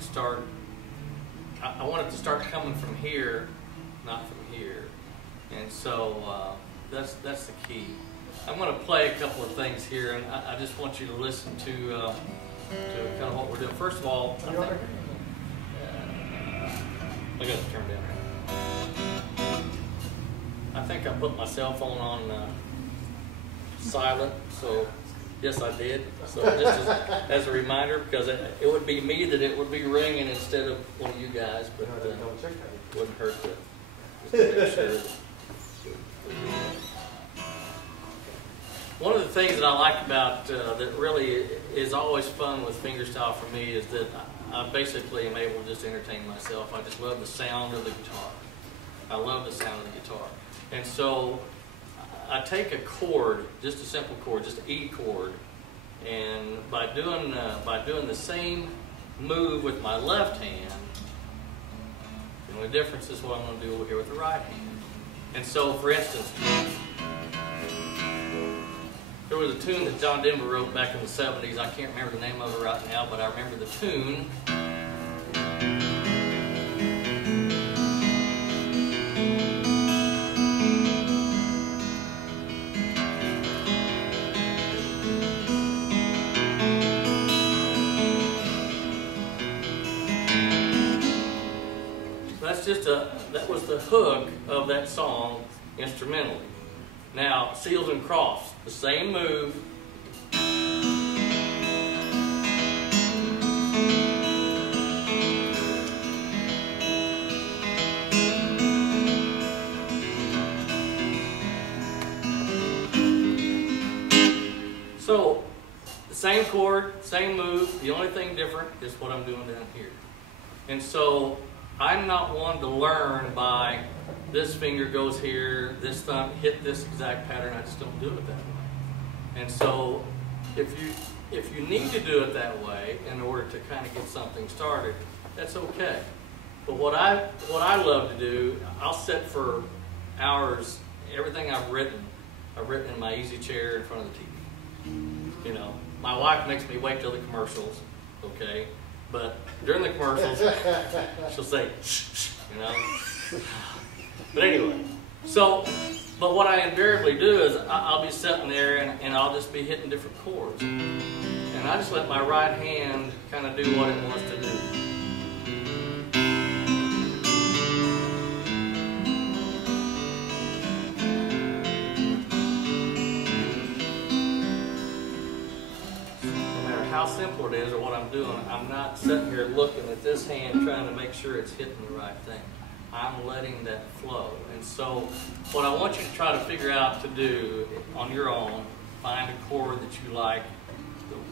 and start. I want it to start coming from here, not from here. And so that's the key. I'm going to play a couple of things here, and I just want you to listen to kind of what we're doing. First of all, I got to turn down here. I think I put my cell phone on silent, so yes, I did. So just as a reminder, because it would be me that it would be ringing instead of one of you guys, but wouldn't hurt to make sure. One of the things that I like about that really is always fun with fingerstyle for me is that I basically am able to just entertain myself. I just love the sound of the guitar. I love the sound of the guitar. And so I take a chord, just a simple chord, just an E chord, and by doing the same move with my left hand, the only difference is what I'm going to do over here with the right hand. And so, for instance, there was a tune that John Denver wrote back in the 70s. I can't remember the name of it right now, but I remember the tune. That was the hook of that song instrumentally. Now, Seals and Crofts, the same move. So, the same chord, same move, the only thing different is what I'm doing down here. And so, I'm not one to learn by this finger goes here, this thumb hit this exact pattern. I just don't do it that way. And so if you need to do it that way in order to kind of get something started, that's okay. But what I love to do, I'll sit for hours. Everything I've written in my easy chair in front of the TV. You know, my wife makes me wait till the commercials, okay? But during the commercials, she'll say, shh, shh, you know. But anyway, but what I invariably do is I'll be sitting there and I'll just be hitting different chords. And I just let my right hand kind of do what it wants to do. How simple it is or what I'm doing, I'm not sitting here looking at this hand trying to make sure it's hitting the right thing. I'm letting that flow. And so what I want you to try to figure out to do on your own, find a chord that you like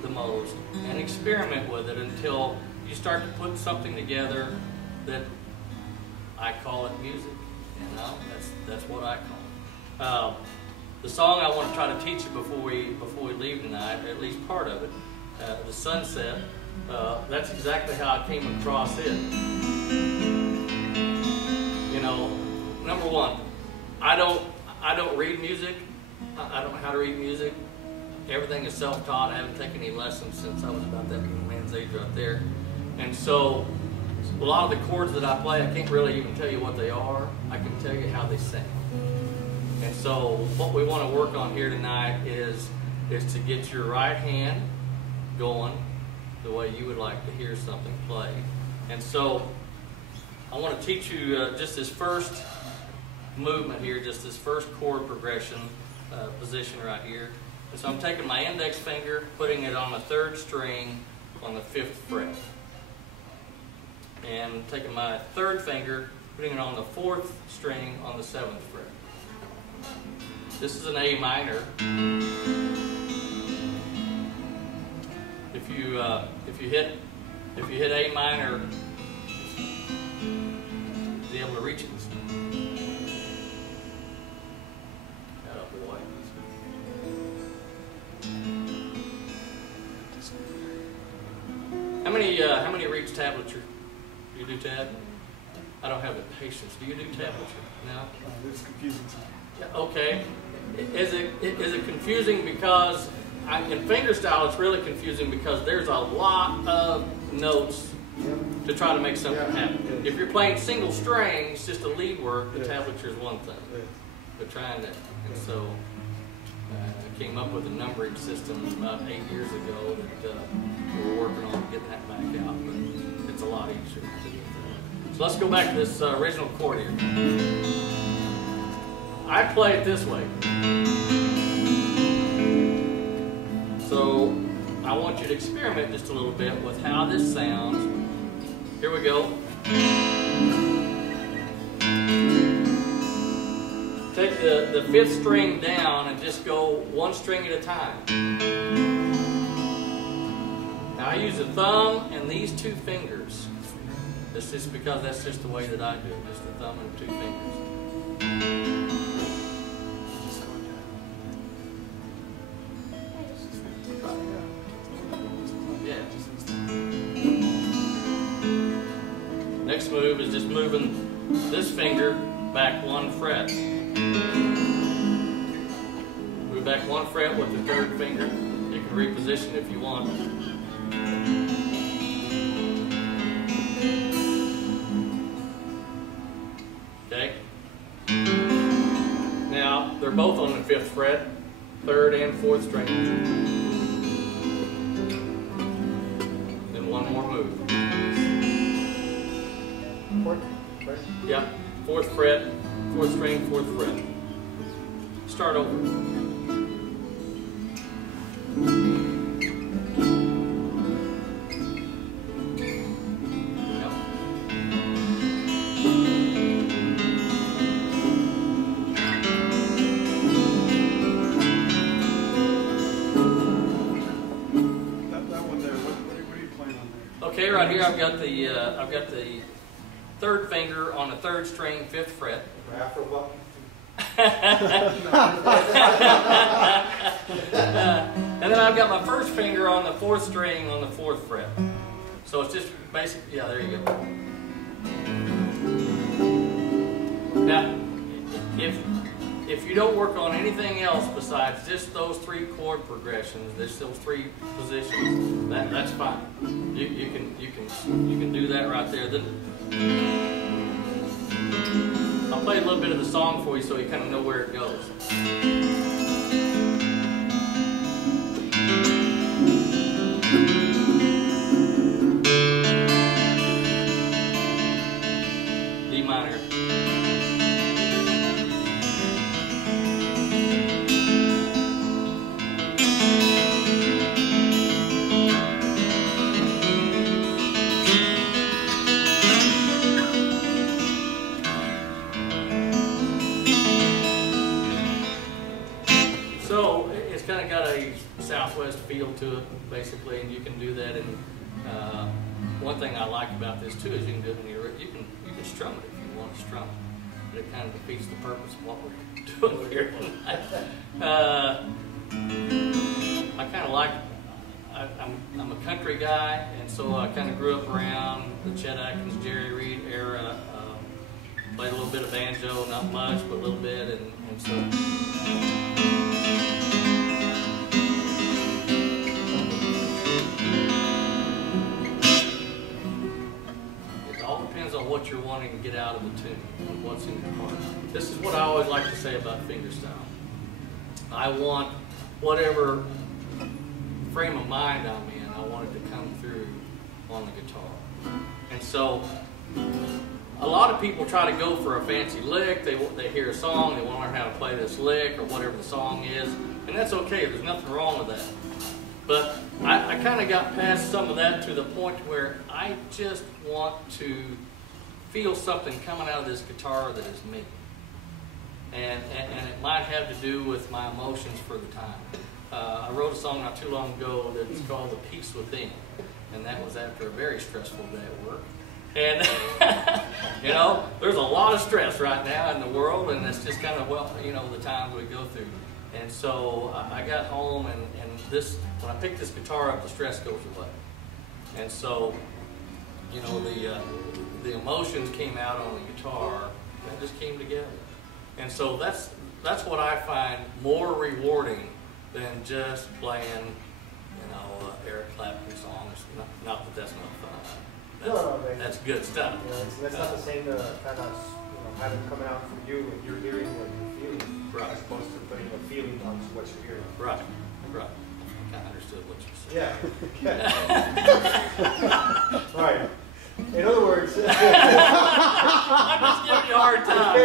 the most and experiment with it until you start to put something together that I call it music. You know, that's what I call it. The song I want to try to teach you before we leave tonight, or at least part of it, the Sunset, that's exactly how I came across it. You know, number one, I don't read music. I don't know how to read music. Everything is self-taught. I haven't taken any lessons since I was about that young man's age right there. And so a lot of the chords that I play, I can't really even tell you what they are. I can tell you how they sound. And so what we want to work on here tonight is to get your right hand going the way you would like to hear something play. And so I want to teach you just this first movement here, just this first chord progression position right here. And so I'm taking my index finger, putting it on the 3rd string on the 5th fret. And taking my 3rd finger, putting it on the 4th string on the 7th fret. This is an A minor. If you hit A minor, be able to reach it. Oh boy. How many reach tablature? Do you do tab? I don't have the patience. Do you do tablature? No. It's confusing. Yeah, okay. Is it confusing because in fingerstyle it's really confusing because there's a lot of notes to try to make something happen. If you're playing single strings, just a lead work, the tablature is one thing. But trying to, and so I came up with a numbering system about 8 years ago that we were working on getting that back out, but it's a lot easier to do that. So let's go back to this original chord here. I play it this way. So I want you to experiment just a little bit with how this sounds. Here we go. Take the 5th string down and just go 1 string at a time. Now I use the thumb and these 2 fingers. This is because that's just the way that I do it, just the thumb and 2 fingers. Next move is just moving this finger back 1 fret. Move back 1 fret with the 3rd finger. You can reposition if you want. Okay? Now, they're both on the 5th fret, 3rd and 4th string. Then 1 more move. 4th fret? Yeah, 4th fret, 4th string, 4th fret. Start over. Yep. That one there, what are you playing on there? Okay, right here I've got the 3rd finger on the 3rd string, 5th fret. Afro button. And then I've got my 1st finger on the 4th string on the 4th fret. So it's just basic, yeah, there you go. Now, if you don't work on anything else besides just those 3 chord progressions, just those 3 positions, that's fine. You can do that right there. I'll play a little bit of the song for you so you kind of know where it goes. D minor. So it's kind of got a Southwest feel to it, basically, and you can do that. And one thing I like about this too is you can do it when you can strum it if you want to strum it, but it kind of defeats the purpose of what we're doing here tonight. I kind of like. I'm a country guy, and so I kind of grew up around the Chet Atkins, Jerry Reed era. Played a little bit of banjo, not much, but a little bit, and so. It all depends on what you're wanting to get out of the tune, what's in your heart. This is what I always like to say about fingerstyle. I want whatever frame of mind I'm in, I want it to come through on the guitar. And so a lot of people try to go for a fancy lick. They hear a song, they want to learn how to play this lick or whatever the song is, and that's okay. There's nothing wrong with that. But I kind of got past some of that to the point where I just want to feel something coming out of this guitar that is me. And it might have to do with my emotions for the time. I wrote a song not too long ago that's called The Peace Within, and that was after a very stressful day at work. And, you know, there's a lot of stress right now in the world, and it's just kind of, well, you know, the times we go through. And so I got home, and when I picked this guitar up, the stress goes away. And so, you know, the emotions came out on the guitar, and it just came together. And so that's what I find more rewarding than just playing, you know, Eric Clapton songs. Not that that's not fun. that's good stuff. That's not the same kind of have it coming out from you and you're hearing what you're feeling, right, as opposed to putting a feeling onto what you're hearing. Right, right. I understood what you said. Yeah. Right. In other words, I'm just giving you a hard time.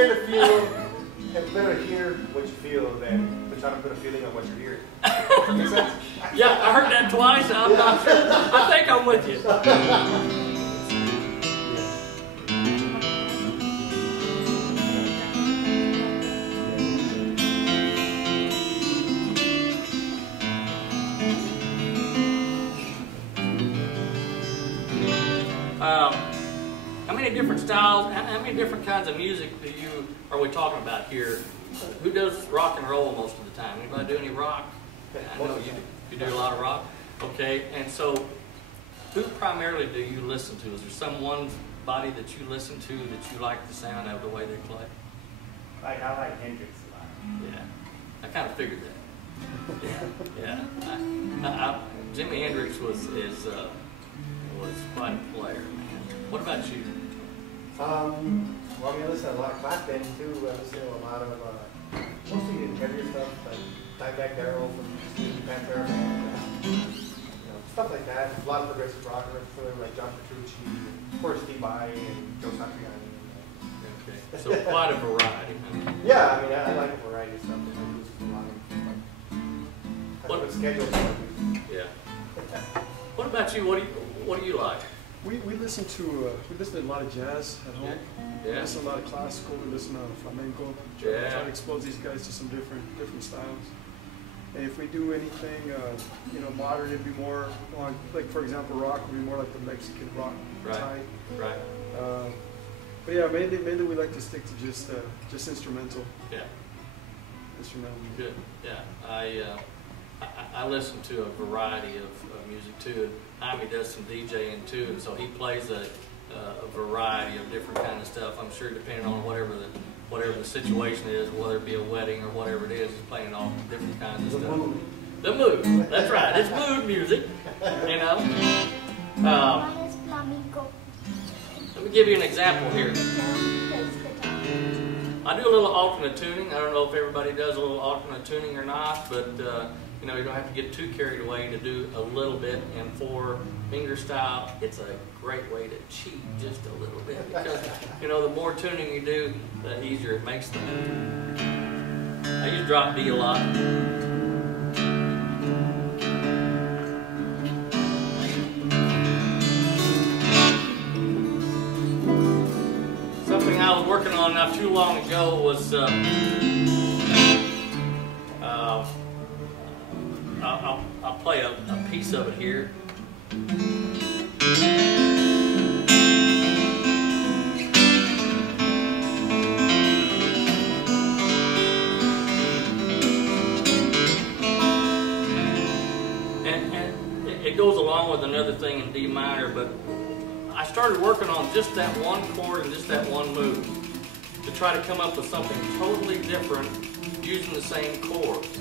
It's better to hear what you feel than to try to put a feeling on what you're hearing. Make sense? Yeah, I heard that twice. I'm not sure. I think I'm with you. How many different styles, how many different kinds of music are we talking about here? Who does rock and roll most of the time? Anybody do any rock? I know you do a lot of rock. Okay, and so who primarily do you listen to? Is there somebody that you listen to that you like the sound of the way they play? I like Hendrix a lot. Yeah, I kind of figured that. Yeah. Jimi Hendrix was quite a player, man. What about you? Well, I listen to a lot of Clapton too. I listen to a lot of mostly the heavier stuff, like Dimebag Darrell from Steve Panther, stuff like that. A lot of progressive rock, like John Petrucci, of course Steve Vai and Joe Satriani. Okay, so quite a variety. Yeah, I like a variety of stuff. I listen to a lot of what schedule? Yeah. What about you? What do you like? We listen to a lot of jazz at home. Yeah. We listen to a lot of classical. We listen to flamenco. Try to expose these guys to some different styles. And if we do anything, modern, it'd be more on, like for example, rock would be more like the Mexican rock type. Right. But yeah, mainly we like to stick to just instrumental. Yeah. Instrumental. Good. Yeah. I listen to a variety of music too. Jaime does some DJing too, and so he plays a variety of different kind of stuff. I'm sure depending on whatever the situation is, whether it be a wedding or whatever it is, he's playing all different kinds of stuff. The mood. That's right. It's mood music. You know. Let me give you an example here. I do a little alternate tuning. I don't know if everybody does a little alternate tuning or not, but you don't have to get too carried away to do a little bit. And for fingerstyle, it's a great way to cheat just a little bit because the more tuning you do, the easier it makes them. I use drop D a lot. Something I was working on not too long ago was I'll play a piece of it here. And it goes along with another thing in D minor, but I started working on just that one chord and just that one move to try to come up with something totally different using the same chords.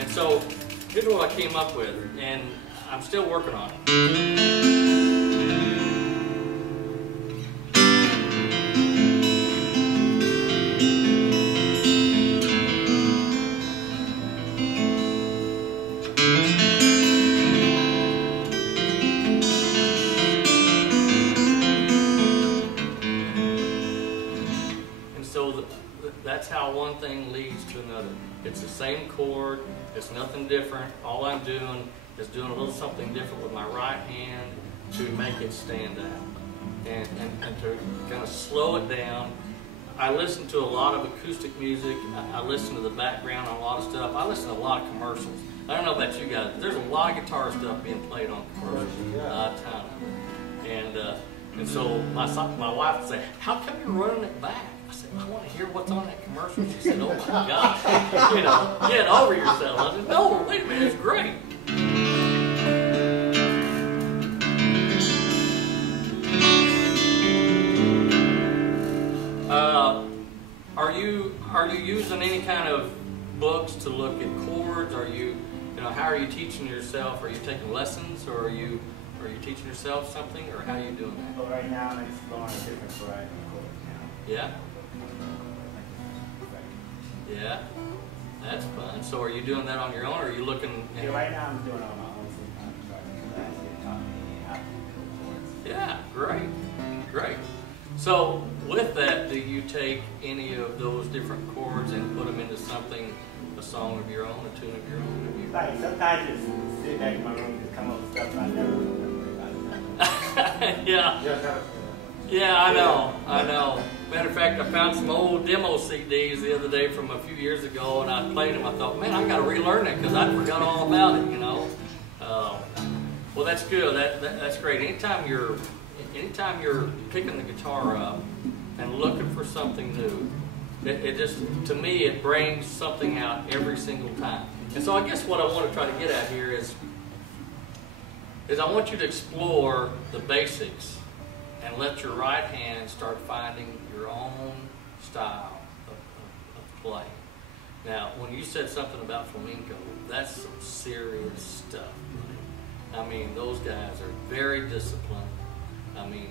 And so here's what I came up with, and I'm still working on it. And so that's how one thing leads to another. It's the same chord. It's nothing different. All I'm doing is doing a little something different with my right hand to make it stand out and to kind of slow it down. I listen to a lot of acoustic music. I listen to the background on a lot of stuff. I listen to a lot of commercials. I don't know about you guys, but there's a lot of guitar stuff being played on commercials. A ton of it. And so my wife would say, "How come you're running it back?" I said, "I want to hear what's on that commercial." She said, "Oh my gosh, get over yourself." I said, "No, wait a minute, it's great." Are you using any kind of books to look at chords? Are you, how are you teaching yourself? Are you taking lessons, or are you Are you teaching yourself something, or how are you doing that? Well, right now I'm exploring a different variety of chords now. Yeah? Yeah? That's fun. So are you doing that on your own, or are you looking at... Yeah, right now I'm doing it on my own sometimes. Last year taught me how to do chords. Yeah, great, great. So with that, do you take any of those different chords and put them into something, a song of your own, a tune of your own? Have you... Like sometimes just sit back in my room and just come up with stuff I never remember about it. Yeah. Yeah, I know. Matter of fact, I found some old demo CDs the other day from a few years ago, and I played them. I thought, man, I got to relearn it because I forgot all about it, you know. Well, that's good. That's great. Anytime you're picking the guitar up and looking for something new, it just, to me, it brings something out every single time. And so I guess what I want to try to get at here is I want you to explore the basics and let your right hand start finding your own style of playing. Now, when you said something about flamenco, that's some serious stuff. I mean, those guys are very disciplined. I mean,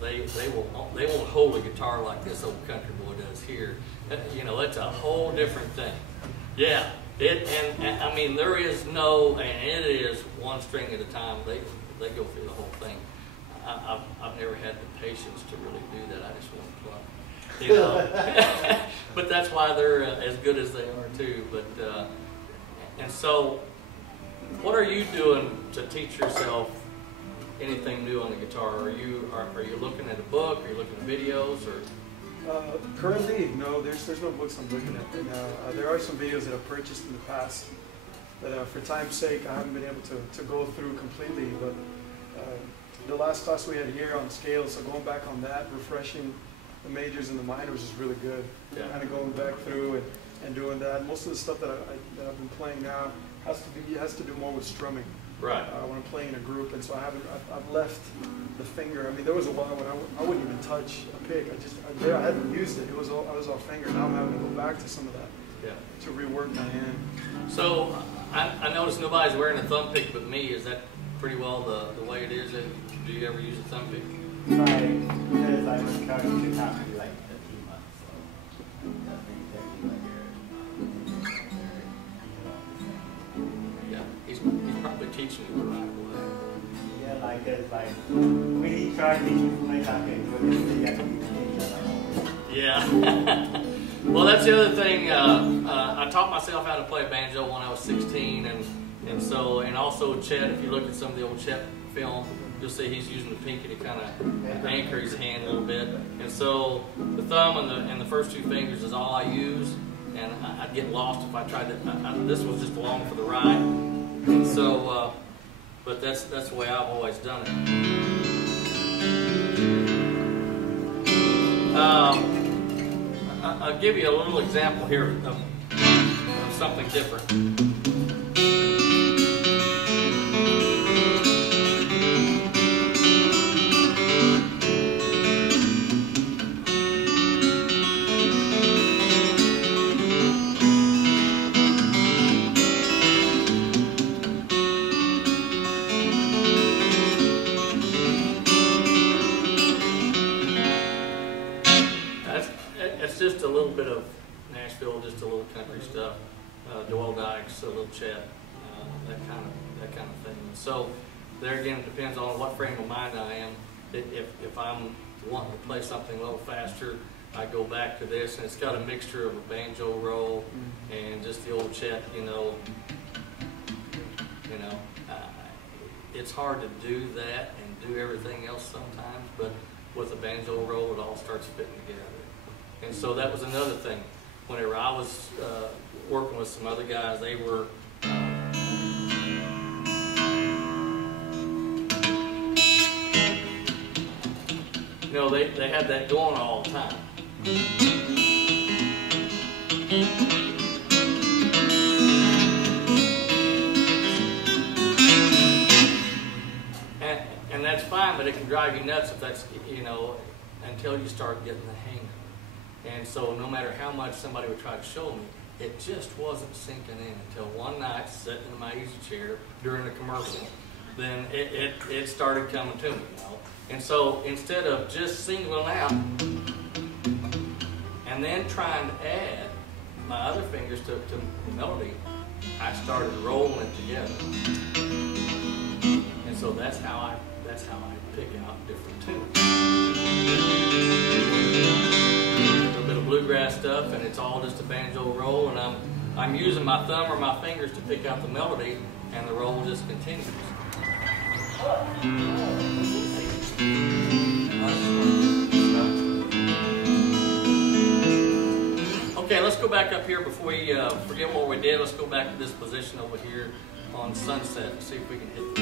they won't hold a guitar like this old country boy does here. You know, it's a whole different thing. Yeah, and I mean, there is no, and it is one string at a time. They go through the whole thing. I've never had the patience to really do that. I just want to play, you know. But that's why they're as good as they are too. But and so, what are you doing to teach yourself anything new on the guitar? Are you looking at a book? Are you looking at videos? Or currently, no. There's no books I'm looking at. And, there are some videos that I've purchased in the past, but for time's sake, I haven't been able to go through completely. But the last class we had here on scales, so going back on that, refreshing the majors and the minors is really good. Yeah. Kind of going back through and doing that. Most of the stuff that I've been playing now has to do more with strumming. right? When I'm playing in a group, and so I've left the finger. I mean, there was a while when I wouldn't even touch a pick. I hadn't used it. I was all finger. Now I'm having to go back to some of that. Yeah. To rework my hand. So I noticed nobody's wearing a thumb pick but me. Is that pretty well the way it is? Do you ever use a thumb pick? Like, because I was cutting to top me like 15 months, so definitely Yeah, he's probably teaching you the right way. yeah, like, cause like, when he tried teaching me, I couldn't do it, I couldn't teach other. Yeah. Well, that's the other thing. I taught myself how to play banjo when I was 16, and also Chet. If you look at some of the old Chet film, you'll see he's using the pinky to kind of anchor his hand a little bit. And so the thumb and the first two fingers is all I use, and I'd get lost if I tried to. This was just along for the ride, and so. But that's the way I've always done it. I'll give you a little example here of something different. Just a little bit of Nashville, just a little country stuff, Doyle Dykes, a little Chet, that kind of thing. So there again, it depends on what frame of mind I am. If I'm wanting to play something a little faster, I go back to this, and it's got a mixture of a banjo roll and just the old Chet. It's hard to do that and do everything else sometimes, but with a banjo roll, it all starts fitting together. And so that was another thing. Whenever I was working with some other guys, they were they had that going all the time. And that's fine, but it can drive you nuts if that's until you start getting the hang of it. And so no matter how much somebody would try to show me, it just wasn't sinking in until one night, sitting in my easy chair during a commercial, then it started coming to me, you know. And so instead of just singling out and then trying to add my other fingers to the melody, I started rolling it together. And so that's how I pick out different tunes. A little bit of bluegrass stuff, and it's all just a banjo roll, and I'm using my thumb or my fingers to pick out the melody, and the roll just continues. Okay, let's go back up here before we forget what we did. Let's go back to this position over here on Sunset and see if we can hit it.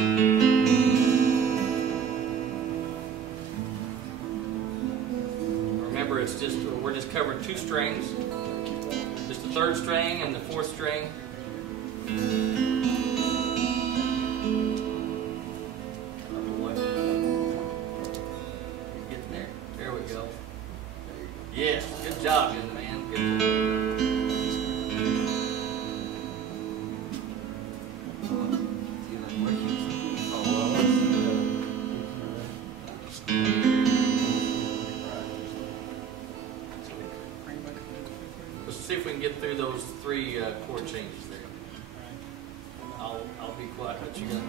Remember, we're just covering 2 strings, just the 3rd string and the 4th string. Get there. There we go. Yes, good job, young man. Good job. Let's see if we can get through those 3 chord changes there. I'll be quiet, but you got.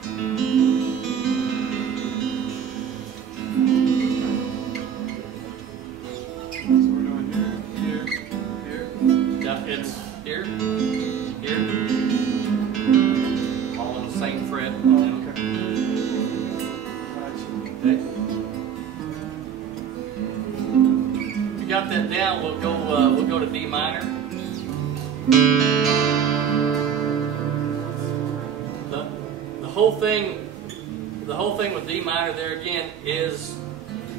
It's here, here, all on the same fret. Okay. If you got that down, we'll go to D minor. The whole thing with D minor there again is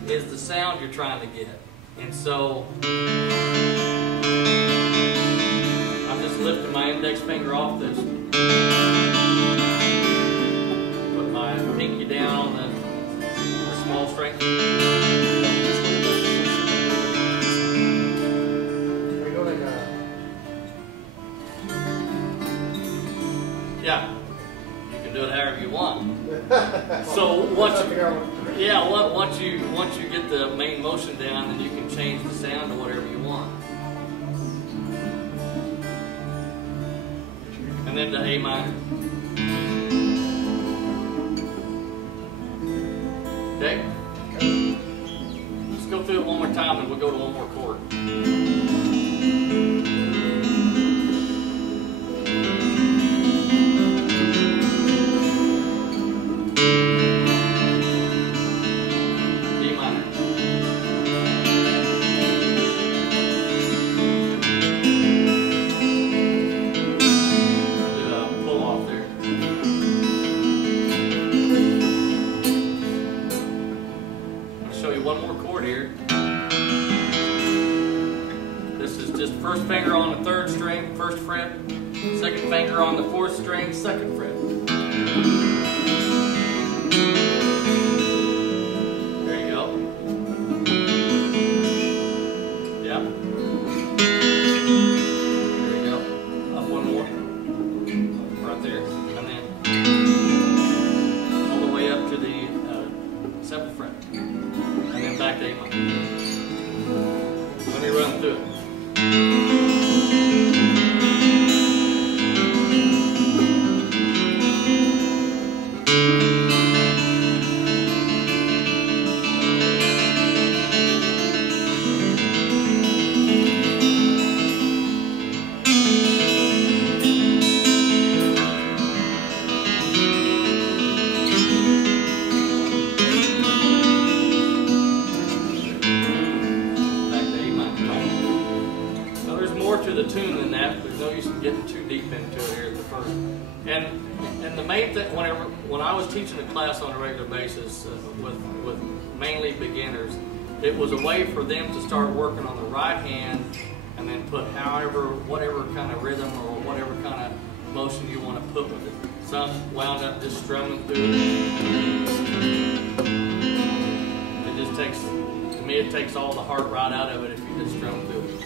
the sound you're trying to get, and so. Lifting my index finger off this, put my pinky down on the small string. Yeah, you can do it however you want. So once you get the main motion down, then you can change the sound to whatever you want. And then to A minor. Okay? Let's go through it one more time and we'll go to one more chord. D minor. One more chord here. This is just 1st finger on the 3rd string, 1st fret. 2nd finger on the 4th string, 2nd fret. There you go. Yep. There you go. Up one more. Right there. And then all the way up to the 7th fret. And then back to A minor. Let me run through it. The tune than that. There's no use in getting too deep into it here at the first. And the main thing, when I was teaching a class on a regular basis with mainly beginners, it was a way for them to start working on the right hand and then put whatever kind of rhythm or whatever kind of motion you want to put with it. Some wound up just strumming through it. It just takes, to me, it takes all the heart right out of it if you just strum through it.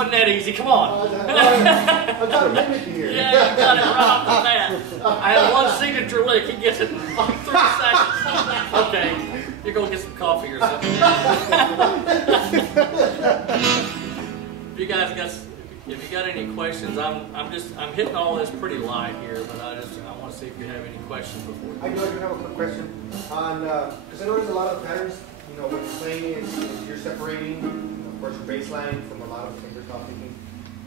wasn't that easy. Come on. I got a minute here. Yeah, you got it right off the bat. I had one signature lick. He gets it in like 3 seconds. Okay, you're gonna get some coffee or something. If you got any questions, I'm hitting all this pretty light here, but I want to see if you have any questions before. I do have a quick question on because I know there's a lot of patterns. You know, when you're playing, you're separating, of course, your bass line from a lot of fingerstyle picking.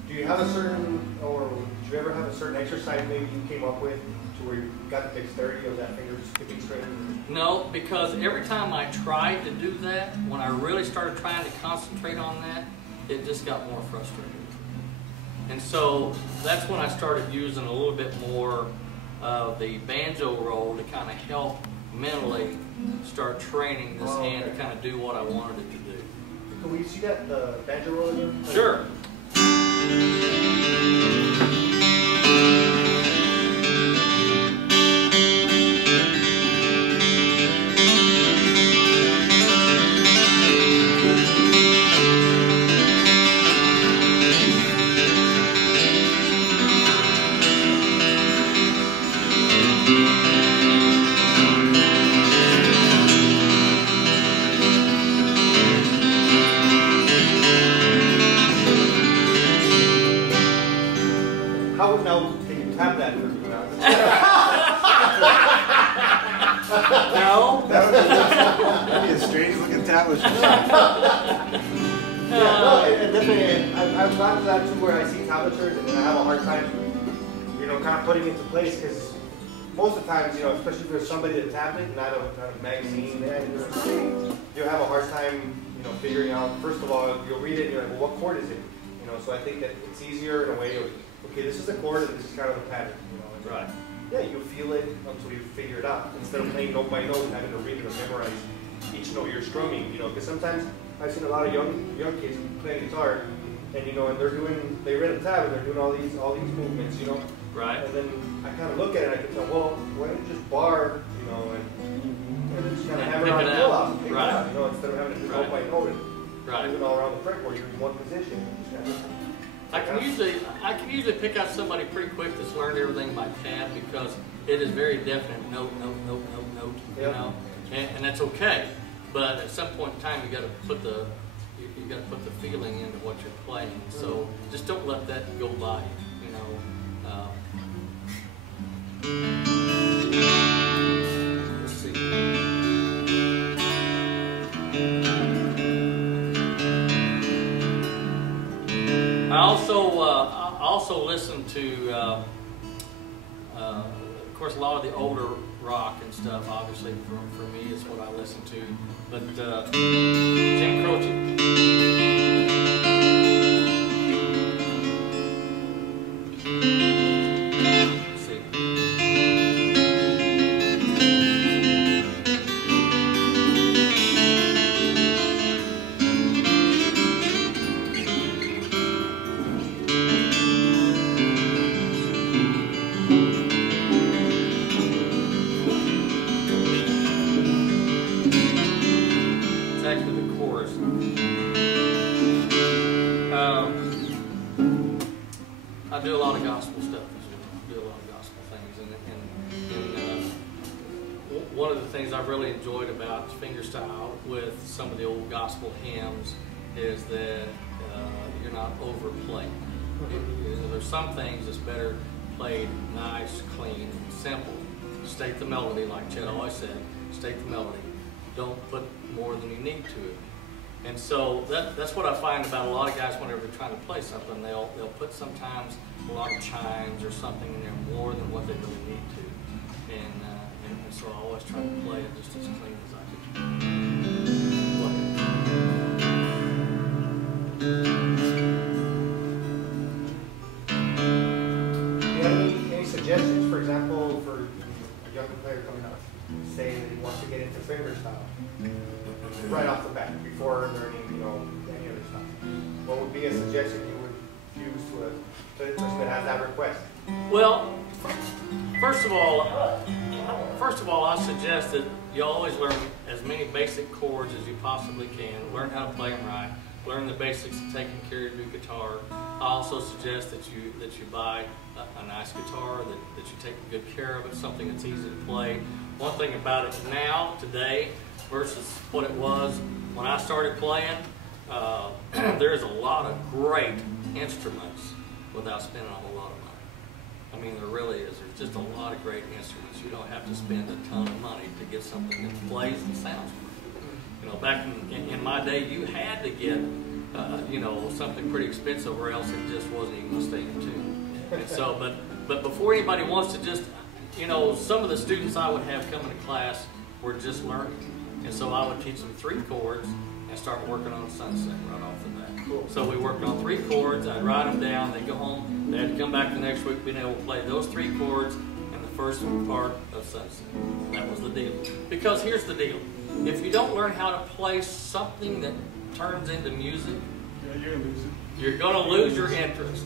Do you have a certain, or did you ever have a certain exercise maybe you came up with to where you got the dexterity of that finger picking string? No, because every time I tried to do that, when I really started trying to concentrate on that, it just got more frustrating. And so that's when I started using a little bit more of the banjo roll to kind of help mentally start training this hand to kind of do what I wanted it to do. Can we see that, the banjo roll again? Sure. Now, can you tap that for me now? No. That'd be a strange looking tablet. Yeah, no, and definitely, I've gotten to that too where I see tablatures and then I have a hard time, you know, kind of putting it into place because most of the times, you know, especially if there's somebody to tap it, not a magazine, you'll have a hard time, you know, figuring out. First of all, you'll read it and you're like, well, what chord is it? You know, so I think that it's easier in a way of, okay, this is the chord and this is kind of the pattern, you know. And Right. Yeah, you feel it until you figure it out. Instead of playing note by note and having to read it or memorize each note you're strumming, you know, because sometimes I've seen a lot of young kids playing guitar, and you know, and they read a tab and they're doing all these movements, you know. Right. And then I kind of look at it and I can tell, well, why don't you just bar, you know, and just kind of hammer on the fill out, pick it out, you know, instead of having to do note by note and moving all around the fretboard, you're in one position. I can usually pick out somebody pretty quick that's learned everything by tab because it is very definite note, you know, and that's okay. But at some point in time, you got to put the feeling into what you're playing. So just don't let that go by, you know. Let's see. I also listen to, of course, a lot of the older rock and stuff. Obviously, for me, is what I listen to. But Jim Croce. I do a lot of gospel stuff as well. I do a lot of gospel things, and one of the things I've really enjoyed about fingerstyle with some of the old gospel hymns is that you're not overplaying. There's some things that's better played nice, clean, simple. State the melody, like Chet always said. State the melody. Don't put more than you need to it. And so that's what I find about a lot of guys whenever they're trying to play something. They'll put sometimes a lot of chimes or something in there more than what they really need to. And so I always try to play it just as clean as I can Do you have any suggestions, for example, for a younger player coming up, say that he wants to get into fingerstyle? Right off the bat, before learning, you know, any other stuff. What would be a suggestion you would use to a person that has that request? Well, first of all, I suggest that you always learn as many basic chords as you possibly can. Learn how to play them right. learn the basics of taking care of your guitar. I also suggest that you buy a nice guitar, that you take good care of it, something that's easy to play. One thing about it now, today, versus what it was when I started playing, there's a lot of great instruments without spending a whole lot of money. I mean, there really is. There's just a lot of great instruments. You don't have to spend a ton of money to get something that plays and sounds good. You know, back in my day, you had to get you know, something pretty expensive, or else it just wasn't even going to stay in tune. And so, but before anybody wants to just, you know, some of the students I would have coming to class were just learning, and so I would teach them 3 chords and start working on Sunset right off the bat. Cool. So we worked on 3 chords. I'd write them down. They'd go home. They had to come back the next week, being able to play those 3 chords in the first part of Sunset. That was the deal. Because here's the deal: if you don't learn how to play something that turns into music, you're going to lose your interest.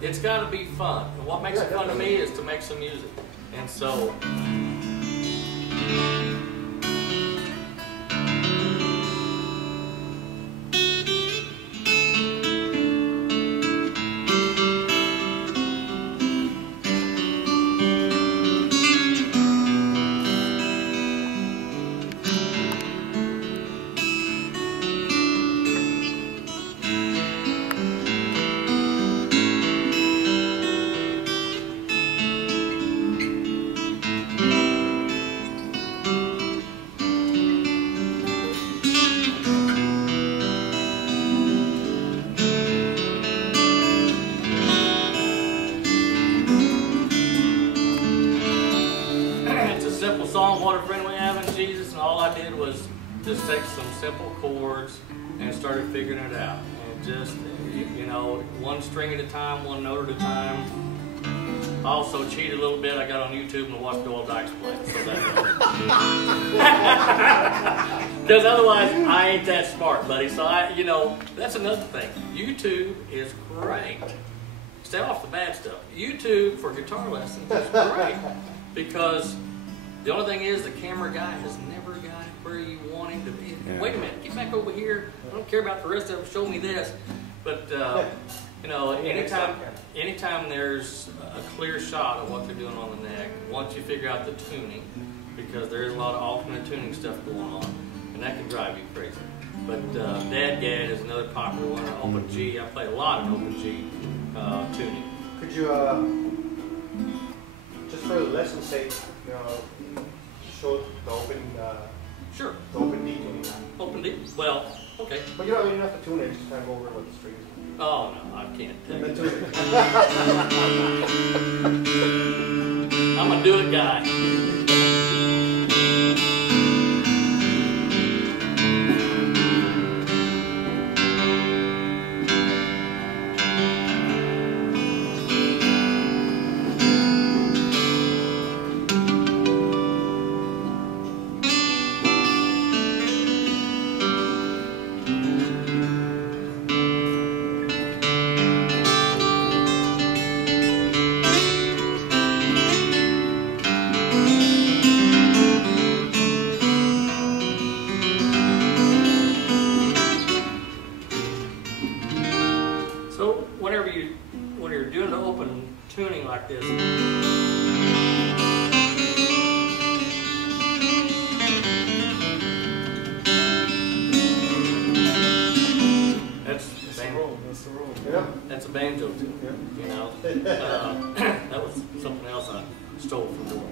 It's got to be fun. And what makes it fun to me is to make some music. And so, song, What a Friend We Have in Jesus, and all I did was just take some simple chords and started figuring it out. And just, you know, one string at a time, one note at a time. I also cheated a little bit. I got on YouTube and watched Doyle Dykes play. So because otherwise, I ain't that smart, buddy. So, you know, that's another thing. YouTube is great. Stay off the bad stuff. YouTube for guitar lessons is great because the only thing is, the camera guy has never got it where you want him to be. Yeah. Wait a minute, get back over here. I don't care about the rest of it. Show me this. But you know, anytime there's a clear shot of what they're doing on the neck, once you figure out the tuning, because there is a lot of alternate tuning stuff going on, and that can drive you crazy. But Dadgad is another popular one. Open G. I play a lot of open G tuning. Could you, just for the lesson's sake, you know, show the open, sure. The open D tuning? Open D? Well, okay. But you don't have to tune it, just kind of go over what the strings are. Oh, no, I can't tell you. I'm a do-it guy. When you're doing the open tuning like this, that's the rule. Yeah. That's a banjo tune. Yeah. You know, that was something else I stole from Doyle.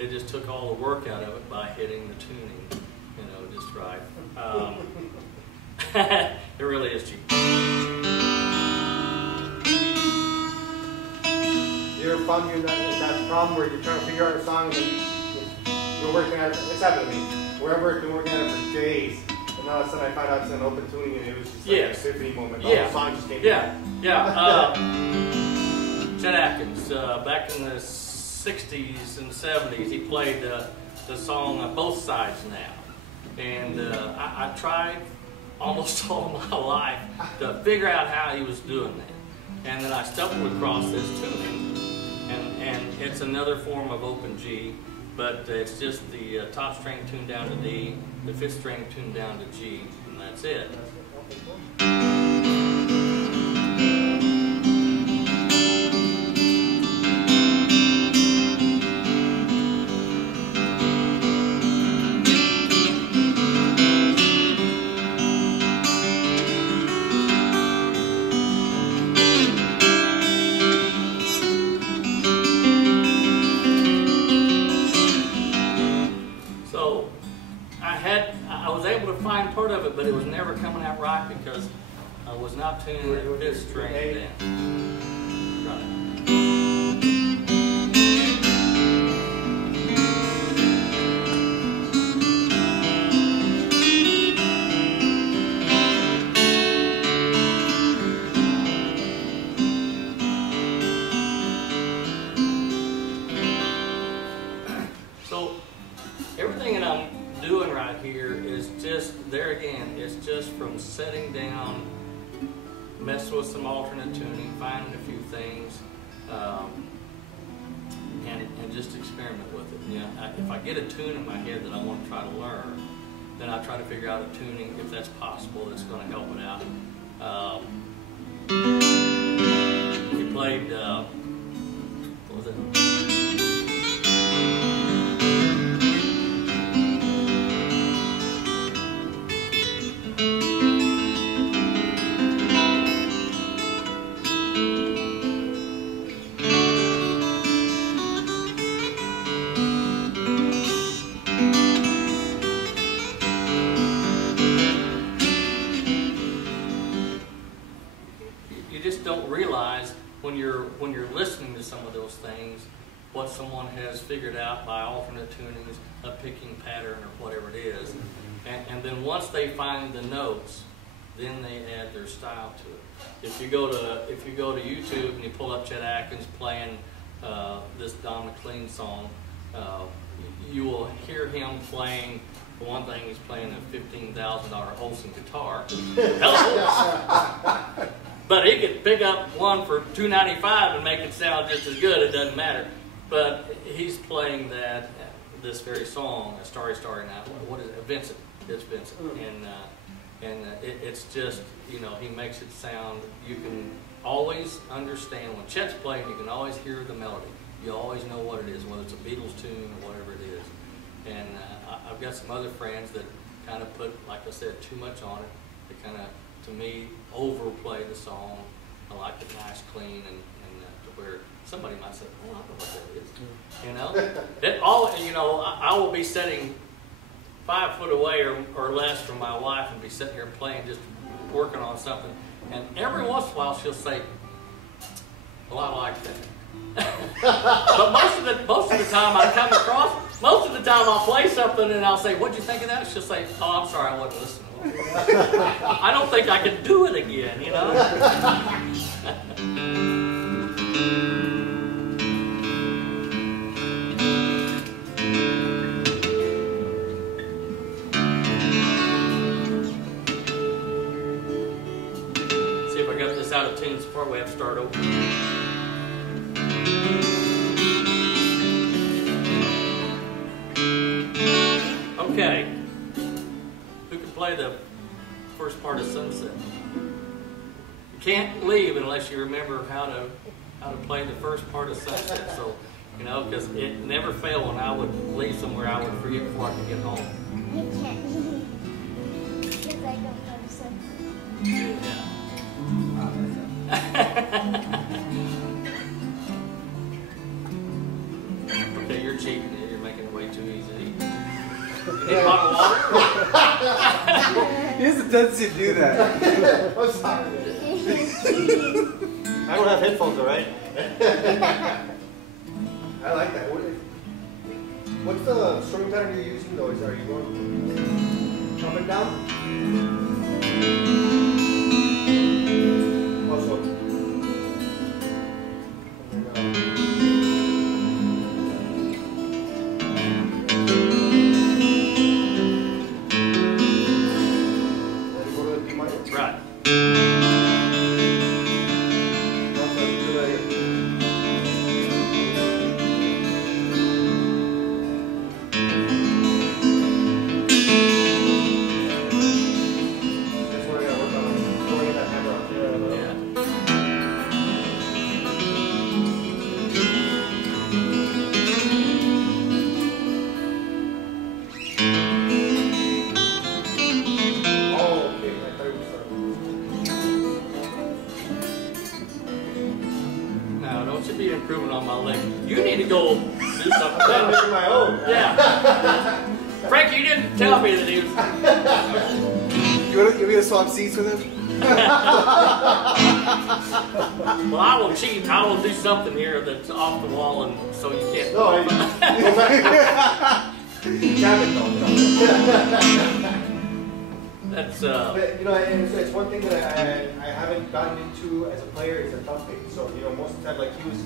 It just took all the work out of it by hitting the tuning, you know, just right. It really is cheap. You ever found you that problem where you're trying to figure out a song and you're working at it? It's happened to me. Wherever I've been working at it for days, and And all of a sudden I found out it's an open tuning, and it was just like Yes. an epiphany moment. Yeah. The song just came Yeah. Chet Atkins, back in the 60s and 70s, he played the song Both Sides Now. And I tried almost all my life to figure out how he was doing that. And then I stumbled across this tuning, and it's another form of open G, but it's just the top string tuned down to D, the fifth string tuned down to G, and that's it. I was able to find part of it, but it was never coming out right because I was not tuning the fifth string then. Right. So everything that I'm doing right here is just, there again, it's just from setting down, messing with some alternate tuning, finding a few things, and just experiment with it. You know, if I get a tune in my head that I want to try to learn, then I try to figure out a tuning, if that's possible, that's going to help it out. We played, what was it? Don't realize when you're listening to some of those things what someone has figured out by alternate tunings, a picking pattern, or whatever it is, and then once they find the notes, then they add their style to it. If you go to YouTube and you pull up Chet Atkins playing this Don McLean song, you will hear him playing. For one thing, he's playing a $15,000 Olsen guitar. Hello. But he could pick up one for $295 and make it sound just as good. It doesn't matter. But he's playing this very song, Starry, Starry Night. What is it? Vincent. It's Vincent. And it's just, you know, he makes it sound, you can always understand. When Chet's playing, you can always hear the melody. You always know what it is, whether it's a Beatles tune or whatever it is. And I've got some other friends that kind of put, like I said, too much on it. They kind of, to me, overplay the song. I like it nice, clean, and to where somebody might say, "Oh, I don't know what that is." You know, it all. You know, I will be sitting 5 foot away or less from my wife and be sitting here playing, just working on something, and every once in a while she'll say, "Well, I like that." But most of the time I come across, most of the time I'll play something and I'll say, "What'd you think of that?" She'll say, "Oh, I'm sorry, I wasn't listening." I don't think I can do it again, you know? See if I got this out of tune before we have to start over. Okay. Play the first part of Sunset. You can't leave unless you remember how to play the first part of Sunset. So, you know, because it never failed when I would leave somewhere, I would forget before I could get home. You can't leave because I don't know Sunset. Yeah. Okay, you're cheating. You're making it way too easy. You need a bottle of water? He has the tendency to do that. I'm sorry. I don't have headphones, though, right? I like that. What's the strumming pattern you're using, though? Are you going? Up and down. Also. Right. Now, don't you be improving on my leg. You need to go do something better. I'm my own. Yeah. Frankie, you didn't tell me that he was. You want me to swap seats with him? Well, I will cheat. I will do something here that's off the wall, and so you can't. No, That's But, you know, it's one thing that I haven't gotten into as a player is a thumb pick. So, you know, most of the time, like he was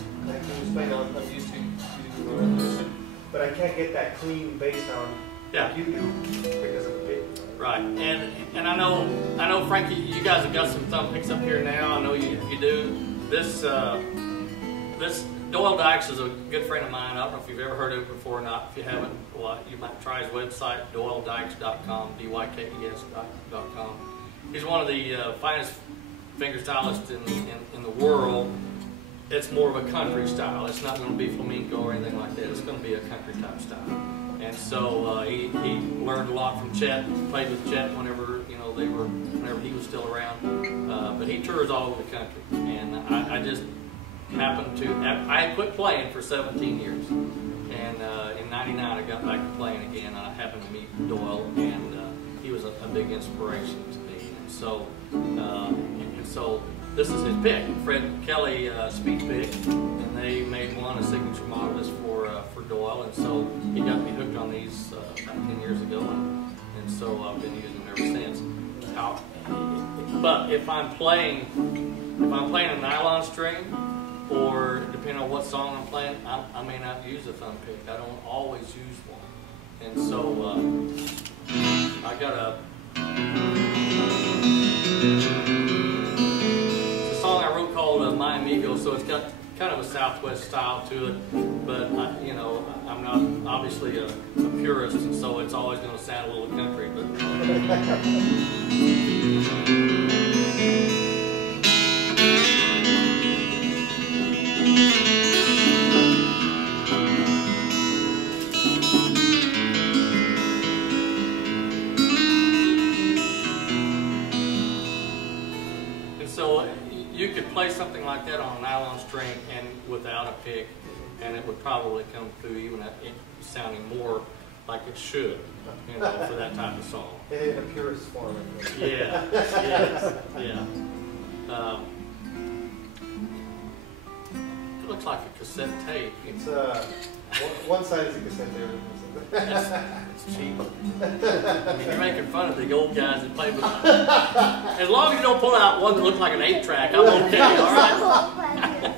playing, I'm used to using, but I can't get that clean bass sound like you do because of the pick. right. And I know Frankie, you guys have got some thumb picks up here now. I know you do. This Doyle Dykes is a good friend of mine. I don't know if you've ever heard of it before or not. If you haven't, well, you might try his website, doyledykes.com, DYKES.com. He's one of the finest fingerstylists in the world. It's more of a country style. It's not going to be flamenco or anything like that. It's going to be a country type style. And so he learned a lot from Chet. Played with Chet whenever whenever he was still around. But he tours all over the country, and I just happened to. I had quit playing for 17 years, and in '99 I got back to playing again. And I happened to meet Doyle, and he was a big inspiration to me. And so this is his pick. Fred Kelly speech pick, and they made a signature model just for Doyle, and so he got me hooked on these about 10 years ago, and so I've been using them ever since. But if I'm playing a nylon string, or depending on what song I'm playing, I may not use a thumb pick. I don't always use one, and so I got a song I wrote called My Amigo, so it's got kind of a Southwest style to it, but I'm not obviously a purist, and so it's always going to sound a little country. But so you could play something like that on a nylon string and without a pick, and it would probably come through even sounding more like it should, for that type of song. In a purest form. Yeah, yes, yeah. It looks like a cassette tape. It's one side is a cassette tape. It's cheap. I mean, you're making fun of the old guys that play with. As long as you don't pull out one that looks like an 8-track, I'm okay. All right.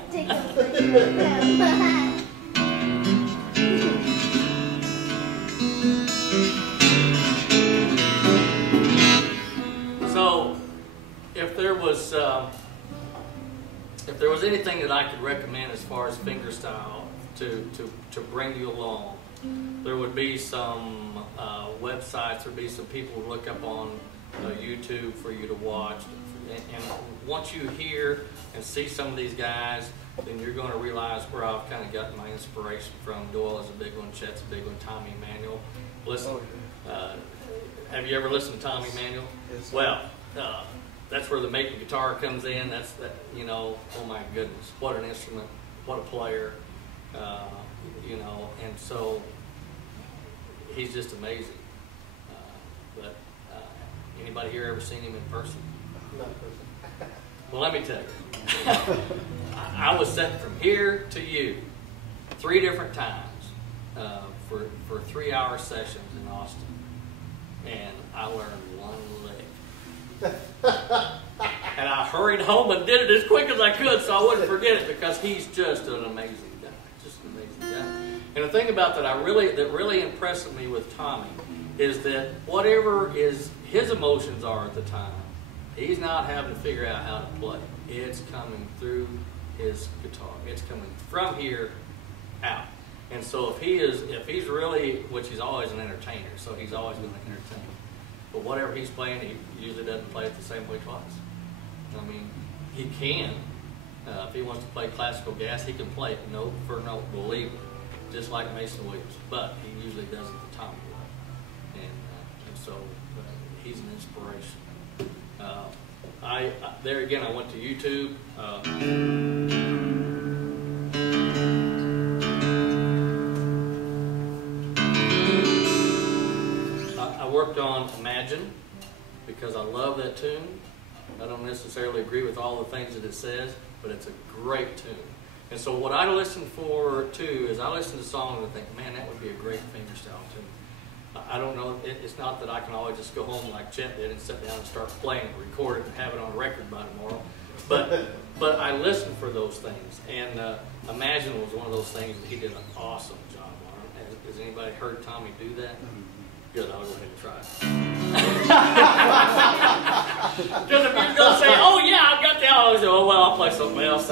So, if there was anything that I could recommend as far as fingerstyle to bring you along, there would be some websites, there would be some people to look up on YouTube for you to watch. And once you hear and see some of these guys, then you're going to realize where I've kind of gotten my inspiration from. Doyle is a big one, Chet's a big one, Tommy Emmanuel. Listen, have you ever listened to Tommy Emmanuel? Yes. Well, that's where the making guitar comes in. Oh my goodness, what an instrument, what a player, and so he's just amazing. But anybody here ever seen him in person? Not in person. Well, let me tell you. I was sent from here to you 3 different times for 3-hour sessions in Austin. and I learned one lick. And I hurried home and did it as quick as I could so I wouldn't forget it, because he's just an amazing guy. Just an amazing guy. And the thing about that really impressed me with Tommy is that whatever his emotions are at the time, he's not having to figure out how to play. It's coming through his guitar. It's coming from here out. And so if he's really, which he's always an entertainer, so he's always going to entertain. But whatever he's playing, he usually doesn't play it the same way twice. I mean, he can. If he wants to play classical gas, he can play it note for note, believe me, just like Mason Williams. But he usually does it the Tommy way. And so he's an inspiration. There again, I went to YouTube. I worked on Imagine because I love that tune. I don't necessarily agree with all the things that it says, but it's a great tune. And so what I listen for too is I listen to songs and think, man, that would be a great fingerstyle tune. I don't know, it's not that I can always just go home like Chet did and sit down and start playing it, record it, and have it on record by tomorrow. But I listen for those things. And Imagine was one of those things that he did an awesome job on. Has anybody heard Tommy do that? Good, I'll go ahead and try it. Because if you're going to say, oh yeah, I've got the album, oh well, I'll play something else.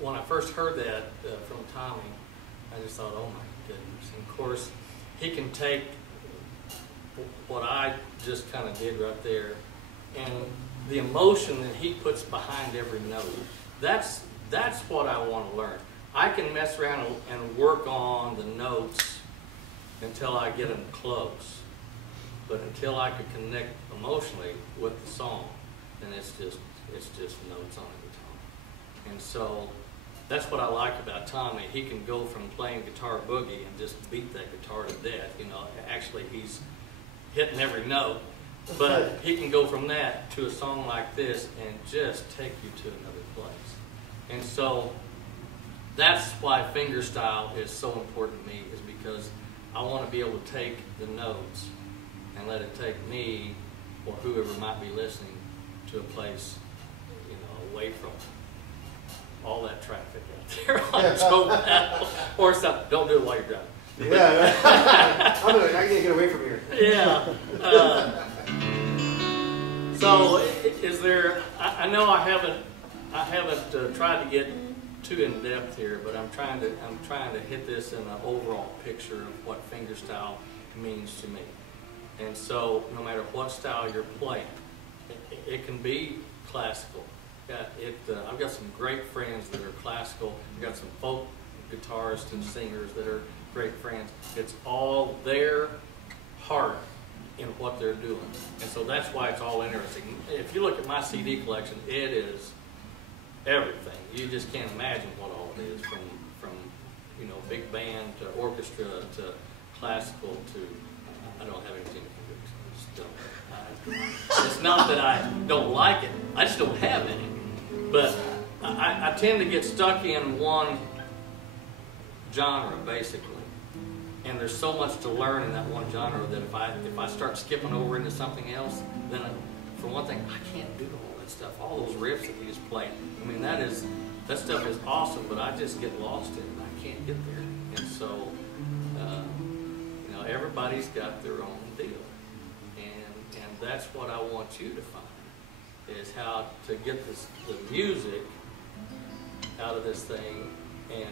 When I first heard that from Tommy, I just thought, oh my goodness. And of course, he can take what I just kind of did right there and the emotion that he puts behind every note. That's what I want to learn. I can mess around and work on the notes until I get them close. But until I could connect emotionally with the song, then it's just notes on a guitar. And so that's what I like about Tommy. He can go from playing guitar boogie and just beat that guitar to death. You know, actually he's hitting every note, but he can go from that to a song like this and just take you to another place. And so that's why fingerstyle is so important to me, is because I want to be able to take the notes and let it take me or whoever might be listening to a place, you know, away from it. all that traffic out there on Joe Paddle or something. Don't do it while you're driving. Yeah, I gotta get away from here. Yeah. So, is there? I know I haven't tried to get too in depth here, but I'm trying to hit this in an overall picture of what fingerstyle means to me. And so, no matter what style you're playing, it can be classical. I've got some great friends that are classical. I've got some folk guitarists and singers that are great friends. It's all their heart in what they're doing. And so that's why it's all interesting. If you look at my CD collection, it is everything. You just can't imagine what all it is, from big band to orchestra to classical to, I don't have anything to do. It's not that I don't like it, I just don't have any. But I tend to get stuck in one genre, basically. And there's so much to learn in that one genre that if I start skipping over into something else, then for one thing, I can't do all that stuff. All those riffs that he just played. I mean, that stuff is awesome, but I just get lost in it. I can't get there. And so, everybody's got their own deal. And that's what I want you to find, is how to get the music out of this thing and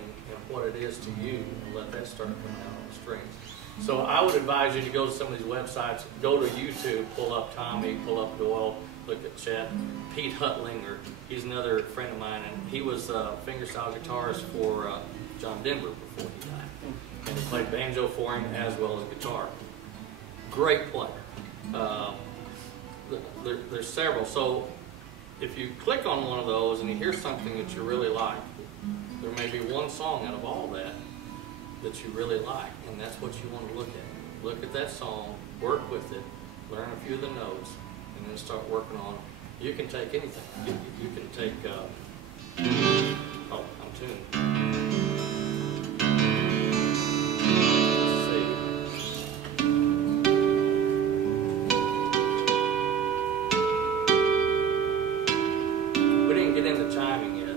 what it is to you, and let that start coming out on the strings. So I would advise you to go to some of these websites, go to YouTube, pull up Tommy, pull up Doyle, look at Chet. Pete Huttlinger, he's another friend of mine, and he was a fingerstyle guitarist for John Denver before he died. And he played banjo for him as well as guitar. Great player. There's several. So if you click on one of those and you hear something that you really like, there may be one song out of all that you really like, and that's what you want to look at. Look at that song, work with it, learn a few of the notes, and then start working on it. You can take anything. You can take, I'm tuned. Let's see. We didn't get into chiming yet.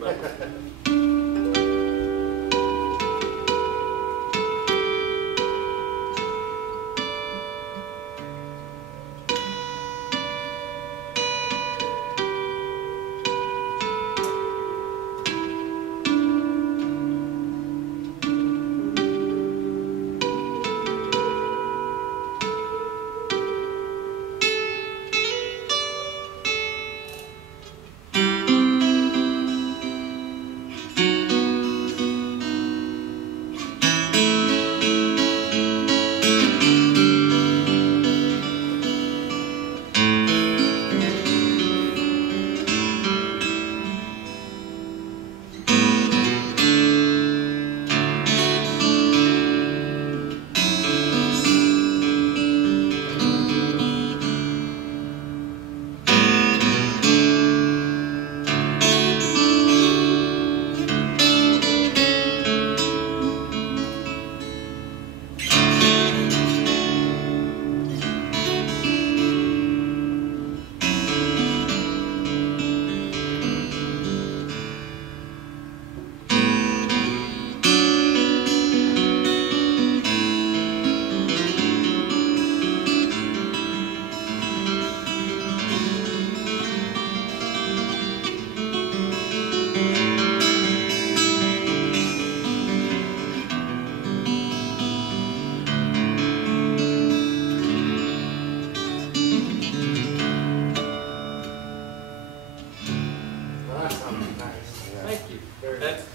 But,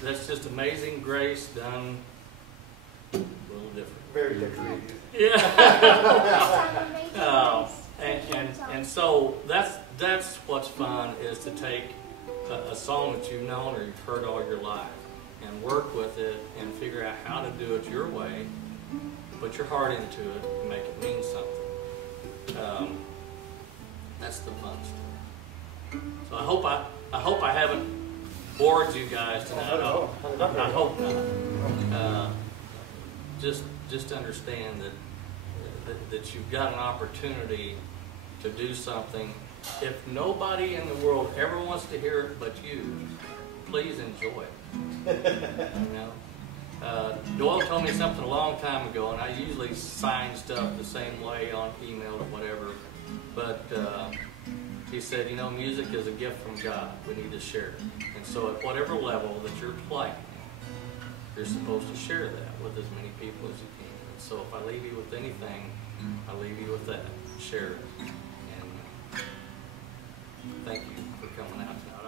that's just Amazing Grace done a little different. Very different. Yeah. And so that's what's fun, is to take a song that you've known or you've heard all your life and work with it and figure out how to do it your way, put your heart into it and make it mean something. That's the fun stuff. So I hope I haven't bored you guys tonight. I hope not. Just understand that you've got an opportunity to do something if nobody in the world ever wants to hear it but you, please enjoy it. You know? Doyle told me something a long time ago, and I usually sign stuff the same way on email or whatever, but he said, you know, music is a gift from God. We need to share it. And so at whatever level that you're playing, you're supposed to share that with as many people as you can. And so if I leave you with anything, I leave you with that. Share it. And thank you for coming out tonight.